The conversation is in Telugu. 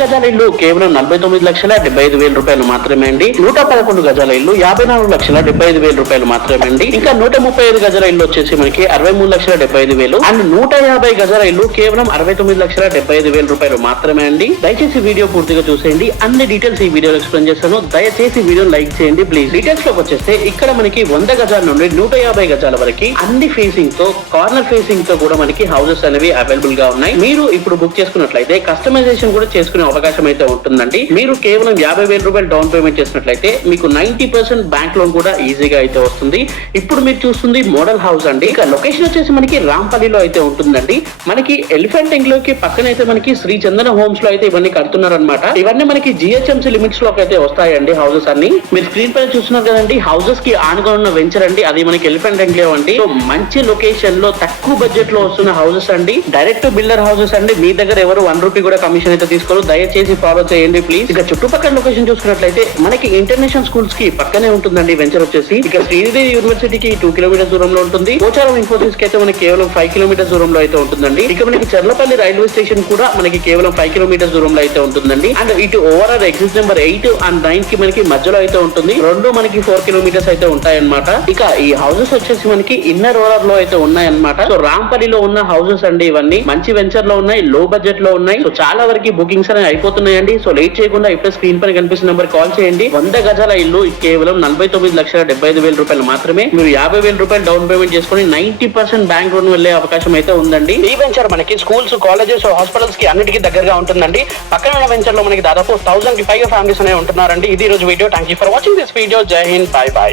గజాల ఇల్లు కేవలం 49,75,000 రూపాయలు మాత్రమే అండి. 111 గజాల ఇల్లు 54,75,000 రూపాయలు మాత్రమే అండి. ఇంకా 135 గజాల ఇల్లు వచ్చేసి మనకి 63,75,000 అండ్ 150 గజాల ఇల్లు కేవలం 69,75,000 రూపాయలు మాత్రమే అండి. దయచేసి వీడియో పూర్తిగా చూసేయండి. అన్ని డీటెయిల్స్ ఈ వీడియోలో ఎక్స్ప్లెయిన్ చేస్తాను. దయచేసి వీడియో లైక్ చేయండి ప్లీజ్. డీటెయిల్స్ లోకి వచ్చేస్తే ఇక్కడ మనకి 100 గజాల నుండి 150 గజాల వరకు అన్ని ఫేసింగ్ తో, కార్నర్ ఫేసింగ్ తో కూడా మనకి హౌసెస్ అనేవి అవైలబుల్ గా ఉన్నాయి. మీరు ఇప్పుడు బుక్ చేసుకున్నట్లయితే కస్టమైజేషన్ కూడా చేసుకునే అవకాశం అయితే ఉంటుందండి. మీరు కేవలం 50,000 రూపాయలు డౌన్ పేమెంట్ చేసినట్లయితే మీకు 90% బ్యాంక్ లోన్ కూడా ఈజీగా అయితే వస్తుంది. ఇప్పుడు మీరు చూస్తుంది మోడల్ హౌస్ అండి. ఇక లొకేషన్ వచ్చేసి మనకి రాంపల్లిలో అయితే ఉంటుందండి. మనకి ఎలిఫెంట్ ఇంగ్లోకి పక్కన అయితే మనకి శ్రీ చందన హోమ్స్ లో అయితే ఇవన్నీ కడుతున్నారనమాట. ఇవన్నీ మనకి జిహెచ్ఎంసీ లిమిట్స్ లోకి అయితే వస్తాయండి హౌసెస్ అన్ని. మీరు స్క్రీన్ పైన చూస్తున్నారు కదండి, హౌసెస్ కి ఆనుగా ఉన్న వెంచర్ అండి, అది మనకి ఎలిఫెంట్ ఎంక్లేవ్ అండి. సో మంచి లొకేషన్ లో తక్కువ బడ్జెట్ లో వస్తున్న హౌసెస్ అండి, డైరెక్ట్ బిల్డర్ హౌసెస్ అండి. మీ దగ్గర ఎవరు 1 రూపీ కూడా కమిషన్ అయితే తీసుకోరు. దయచేసి ఫాలో చేయండి ప్లీజ్. ఇక చుట్టుపక్కల లొకేషన్ చూసుకున్నట్లయితే మనకి ఇంటర్నేషనల్ స్కూల్స్ కి పక్కనే ఉంటుందండి వెంచర్ వచ్చేసి. ఇక శ్రీనిదేవి యూనివర్సిటీకి 2 కిలోమీటర్స్ దూరంలో ఉంటుంది. పోచారం ఇన్ఫోసిస్ కి అయితే మనకి కేవలం 5 కిలోమీటర్స్ దూరంలో అయితే ఉంటుందండి. ఇక మనకి చర్లపల్లి రైల్వే స్టేషన్ కూడా మనకి కేవలం 5 కిలోమీటర్స్ దూరంలో అయితే ఉంటుందండి. అండ్ ఇటు ఓవరాల్ ఎగ్జిట్ నెంబర్ 8 అండ్ 9 కి మనకి మధ్యలో అయితే ఉంటుంది. రెండు మనకి 4 కిలోమీటర్స్ అయితే ఉంటాయన్నమాట. ఇక ఈ హౌసెస్ వచ్చేసి మనకి ఇన్నర్ ఓవర్ లో అయితే ఉన్నాయన్నమాట. సో రాంపల్లిలో ఉన్న హౌసెస్ అండి ఇవన్నీ. మంచి వెంచర్ లో ఉన్నాయి, లో బడ్జెట్ లో ఉన్నాయి. సో చాలా వరకు బుకింగ్స్ అనేవి అయిపోతున్నాయండి. సో లేట్ చేయకుండా ఇప్పుడు స్క్రీన్ పైన కనిపిస్తున్న నెంబర్ కాల్ చేయండి. 100 గజాల ఇల్లు కేవలం 49,75,000 రూపాయలు మాత్రమే. మీరు 50,000 రూపాయలు డౌన్ పేమెంట్ చేసుకుని 90% బ్యాంక్ లోన్ వెళ్లే అవకాశం అయితే ఉందండి. ఈ వెంచర్ మనకి స్కూల్స్, కాలేజెస్, హాస్పిటల్స్ కి అన్నిటికీ దగ్గరగా ఉంటుందండి. పక్కన ఉన్న వెంచర్ లో మనకి దాదాపు 1000 కి పైగా ఫ్యామిలీస్ అనేవి ఉంటున్నారండి. ఇది రోజు video. Thank you for watching this video. జై హింద్, బై బై.